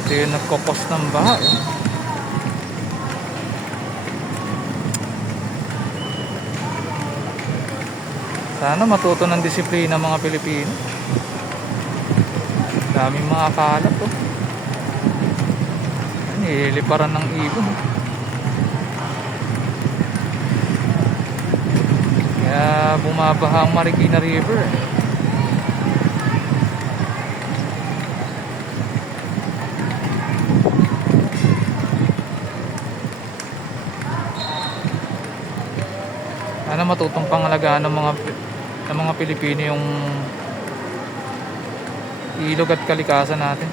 Ito yung nagkokos ng baha. Sana matuto ng disiplina mga Pilipino. Daming mga kalat oh. Nililiparan ng ibon. Kaya bumabaha ang Marikina River. Sana matutong pangalagaan ng mga Pilipino yung ilog at kalikasan natin.